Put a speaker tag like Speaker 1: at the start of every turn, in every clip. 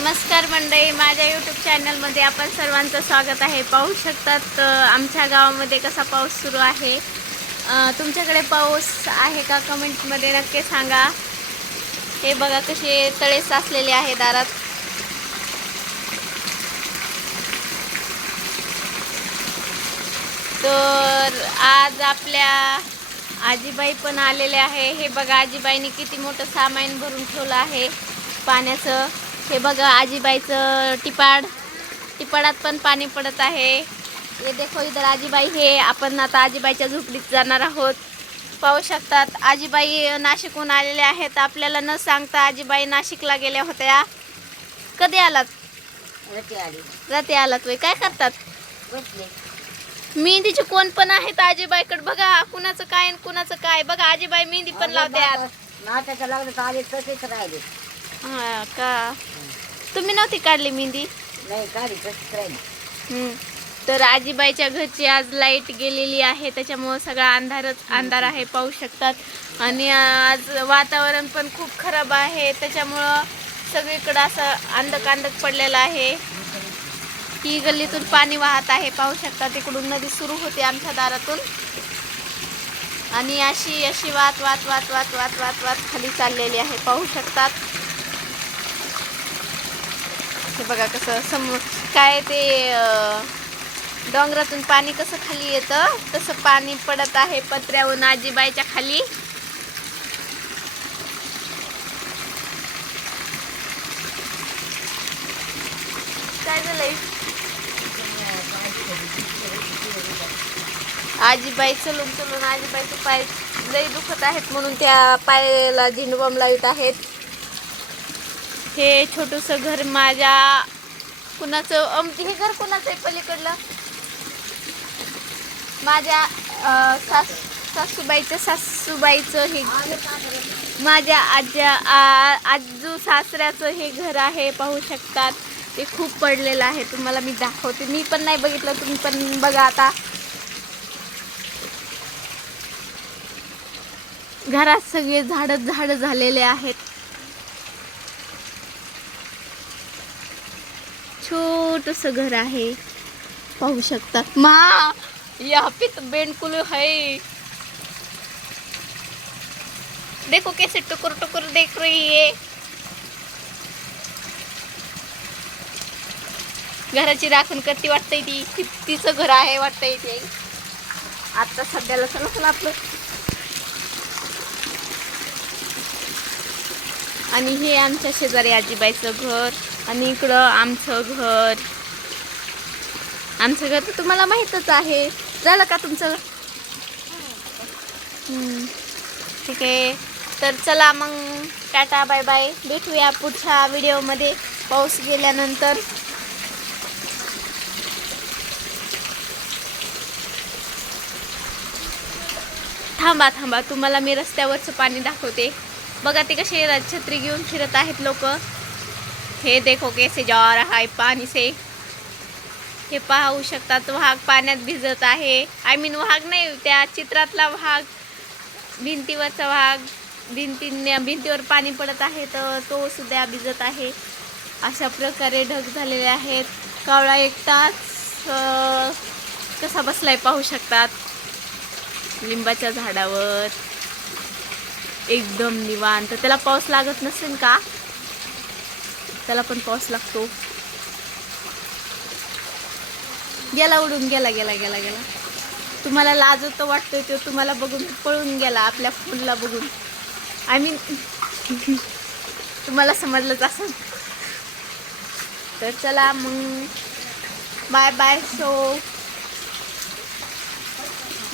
Speaker 1: नमस्कार मंडळी माझ्या यूट्यूब चॅनलमध्ये आपण सर्वांचं स्वागत आहे. पाहू शकतात आमच्या गावामध्ये कसा पाऊस सुरू आहे. तुमच्याकडे पाऊस आहे का? कमेंटमध्ये नक्की सांगा. हे बघा कसे तळे साचलेले आहे दारात. तर आज आपल्या आजीबाई पण आलेले आहे. हे बघा आजीबाईने किती मोठं सामान भरून ठेवलं आहे पाण्याचं. हे बघा आजीबाईचं टिपाड. टिपाडात पण पाणी पडत आहे. हे देखो इधर आजीबाई हे. आपण आता आजीबाईच्या झोपडीत जाणार आहोत. पाहू शकतात आजीबाई नाशिकहून आलेल्या आहेत. आपल्याला न सांगता आजीबाई नाशिकला गेल्या होत्या. कधी आलात?
Speaker 2: रती
Speaker 1: आलात वय काय करतात? मेहंदीचे कोण पण आहेत आजीबाईकडे. बघा कुणाचं काय आणि कुणाचं काय. बघा आजीबाई मेहंदी पण लावतात.
Speaker 2: नाट्याच्या लग्नात आले तसेच राहिले.
Speaker 1: हा का? तुम्ही नव्हती काढली मेहंदी?
Speaker 2: नाही काढी तसेच राहिले.
Speaker 1: हम्म. तर आजीबाईच्या घरची आज लाइट गेलेली आहे त्याच्यामुळं सगळा अंधारच अंधार आहे पाहू शकतात. आणि आज वातावरण पण खूप खराब आहे त्याच्यामुळं सगळीकडं असं अंधक अंधक पडलेलं आहे. ही गल्लीतून पाणी वाहत आहे पाहू शकता तिकडून नदी सुरू होते आमच्या दारातून. आणि अशी अशी वात वात वात वात वात वात वात खाली चाललेली आहे पाहू शकतात. हे बघा कसं सम काय ते डोंगरातून पाणी कसं खाली येतं तसं पाणी पडत आहे पत्र्यावरून आजीबाईच्या खाली. काय झालंय? आजीबाई चलून चलून आजीबाईचे पाय लई दुखत आहेत म्हणून त्या पायाला झेंडूबाम लावित आहेत. हे छोटंसं घर माझ्या कुणाचं आमचं हे घर कुणाचं आहे पलीकडलं? माझ्या सास सासूबाईचं सासूबाईचं हे माझ्या आज्या आ- आजू सासऱ्याचं हे घर आहे पाहू शकतात. ते खूप पडलेलं आहे तुम्हाला मी दाखवते. मी पण नाही बघितलं तुम्ही पण बघा आता. घरात सगळे झाडं झाडं झालेले आहेत. छोटस घर आहे. पाहू शकतात मा! यहाँ पे तो बेंडकुल है देखो कैसे टुकुर टुकुर देख रही है. घराची राखण करती वाटतंय ती. ती- तिचं घर आहे वाटतंय ते. आता सध्याला चला चला आपलं. आणि हे आमच्या शेजारी आजीबाईचं घर. आणि इकडं आमचं घर. आमचं घर तर तुम्हाला माहीतच आहे. झालं का तुमचं? ठीक आहे. तर चला मग टाटा बाय बाय. भेटूया पुढच्या व्हिडिओमध्ये. पाऊस गेल्यानंतर. थांबा थांबा. तुम्हाला मी रस्त्यावरचं पाणी दाखवते. बघा ते कसे र- छत्री घेऊन फिरत आहेत लोक. हे देखो कैसे जा रहा आहे पाणी से। हे पाहू शकतात वाघ पाण्यात भिजत आहे. आय मीन वाघ नाही त्या चित्रातला वाघ भिंतीवरचा वाघ भिंती भिंतीवर पाणी पडत आहे तर तो सुद्धा भिजत आहे. अशा प्रकारे ढग झालेले आहेत. कावळा एकटाच कसा बसलाय पाहू शकतात. लिंबाच्या झाडावर. एकदम निवांत. त्याला पाऊस लागत नसेल का? त्याला पण पाऊस लागतो. गेला उडून गेला गेला गेला गेला. तुम्हाला लाज तर वाटतोय तो तुम्हाला बघून पळून गेला आपल्या फुलला बघून. आय मीन तुम्हाला समजलंच असं तर चला मग. Bye bye so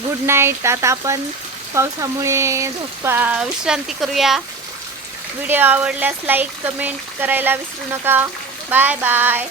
Speaker 1: good night आता आपण पावसामुळे झोपा विश्रांती करूया. व्हिडिओ आवडल्यास लाईक कमेंट करायला विसरू नका. Bye bye.